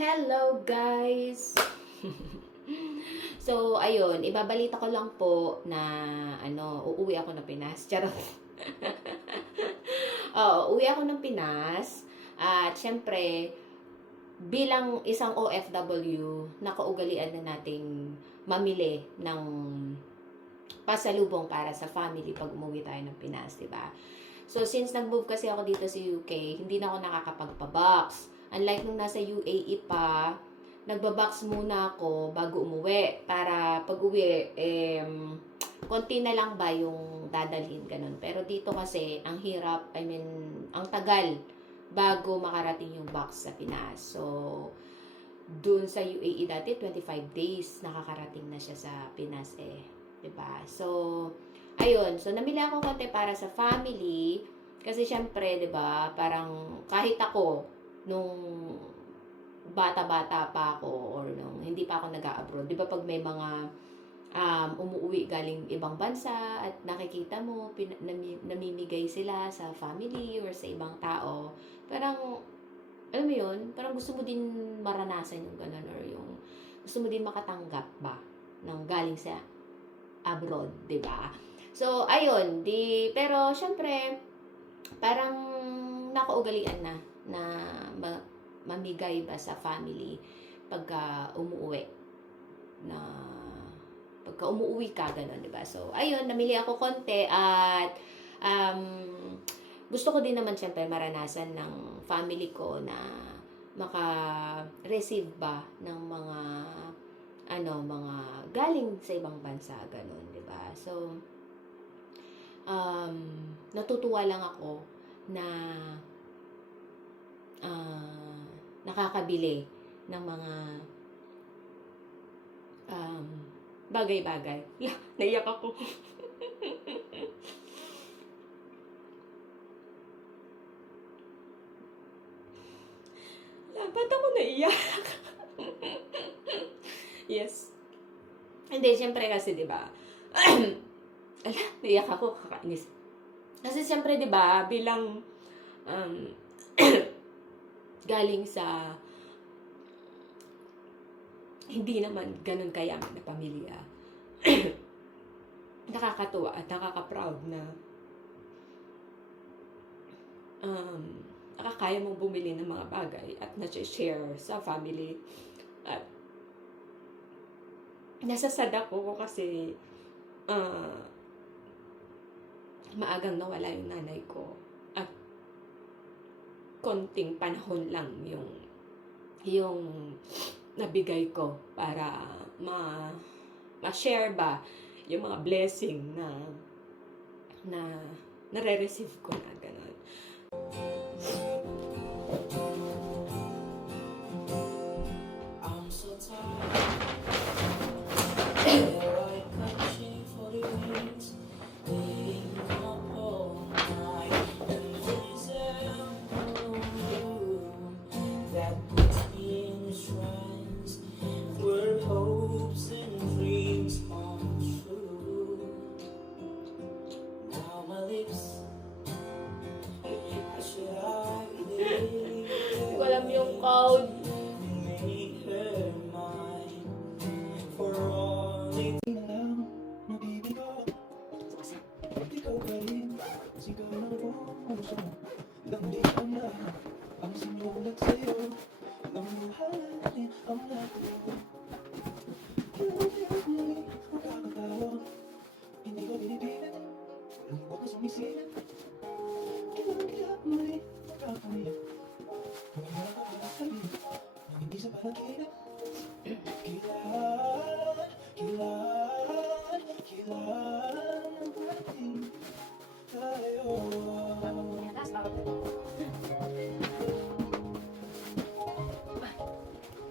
Hello guys! So, ayun, ibabalita ko lang po na uuwi ako ng Pinas. Charot. Oo, uuwi ako ng Pinas. At syempre, bilang isang OFW, nakaugalian na nating mamili ng pasalubong para sa family pag umuwi tayo ng Pinas, 'di ba? So, since nag-move kasi ako dito sa UK, hindi na ako nakakapagpa-box. Unlike nung nasa UAE pa, nagba-box muna ako bago umuwi. Para pag-uwi, konti na lang ba yung dadalhin, ganun. Pero dito kasi, ang hirap, ang tagal bago makarating yung box sa Pinas. So, dun sa UAE dati, 25 days nakakarating na siya sa Pinas 'di ba? So, ayun. So, namili ako konti para sa family. Kasi, syempre, 'di ba, parang kahit ako, nung bata-bata pa ako, or nung hindi pa ako nag-a-abroad, 'di ba, pag may mga umuwi galing ibang bansa at nakikita mo, namimigay sila sa family or sa ibang tao, parang, alam mo yun, parang gusto mo din maranasan yung ganun, or yung gusto mo din makatanggap ba ng galing sa abroad, 'di ba? So, ayun, pero syempre, parang nakaugalian na mamigay ba sa family pagka umuwi ka, gano'n, 'di ba? So, ayun, namili ako konti at gusto ko din naman syempre maranasan ng family ko na maka-receive ba ng mga galing sa ibang bansa, gano'n, 'di ba? So, natutuwa lang ako na nakakabili ng mga bagay-bagay. Naiyak ako. Ba't ako naiyak? Yes. Hindi, syempre kasi, 'di ba? Naiyak ako, kakainis. Kasi syempre, 'di ba, bilang galing sa hindi naman ganun kayaman na pamilya, nakakatuwa at nakaka-proud na nakakaya mong bumili ng mga bagay at na-share sa family. At nasasad ako kasi maagang nawala yung nanay ko at konting panahon lang yung nabigay ko para ma-share ba yung mga blessing na nare-receive ko na gano'n. I'm so tired. Walang yung code. Ang sinulat sa'yo ng buhay ang natin. Kailangan makakatawa, hindi ko binibitin, walang huwag na sumisingin. Kailangan may makakamiyak, huwag na nakakasali, nang hindi sa panaginip. Kailangan natin tayo.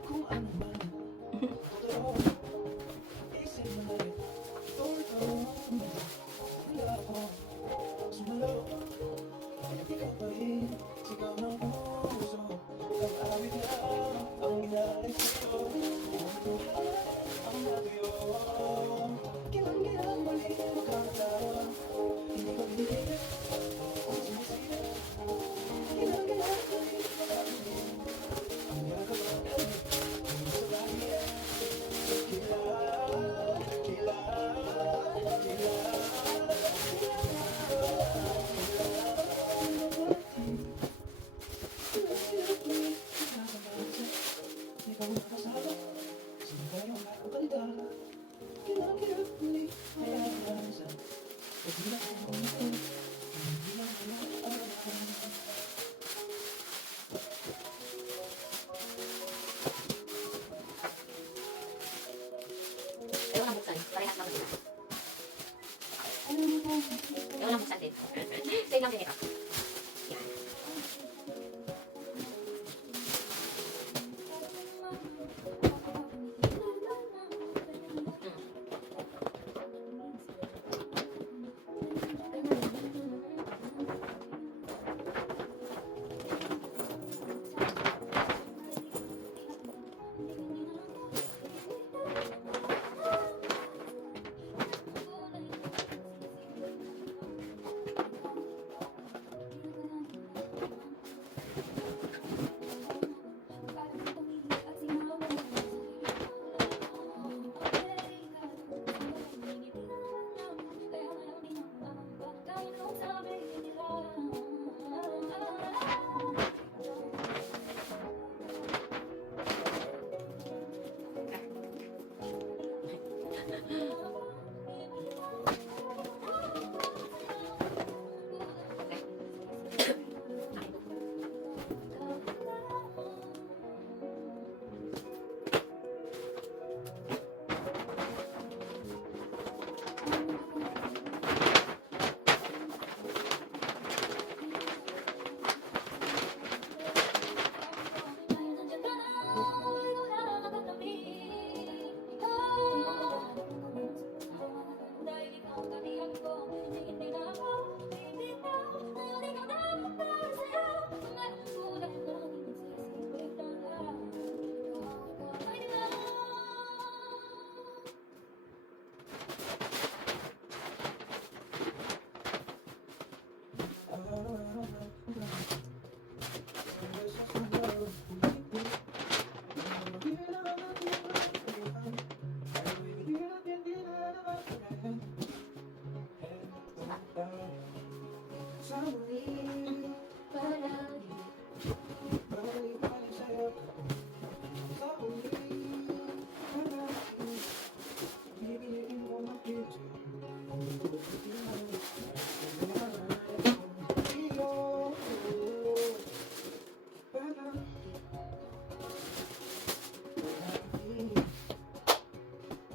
Kung ano man totoo, isip mo na rin. Wala ako sumalo, ikaw pa rin, sigaw ng puso. Ang awit lang ang inaalay sa'yo. Ayaw lang buksan. Parehas lang din. Ayaw lang buksan din. Same lang din ito. Yan.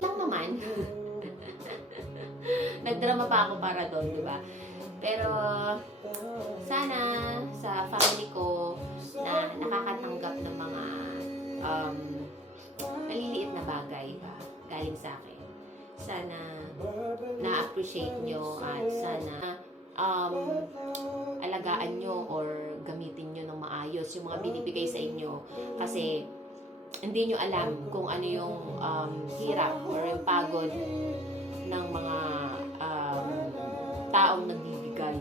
Lang naman. Nagdrama pa ako para doon, di ba? Pero sana sa family ko na nakakatanggap ng mga maliliit na bagay galing sa akin. Sana na-appreciate nyo at sana alagaan nyo or gamitin nyo ng maayos yung mga binibigay sa inyo. Kasi hindi nyo alam kung ano yung hirap or yung pagod ng mga taong nagbibigay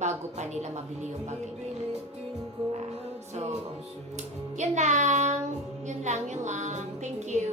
bago pa nila mabili yung bagay na yun. So, yun lang. Yun lang. Thank you.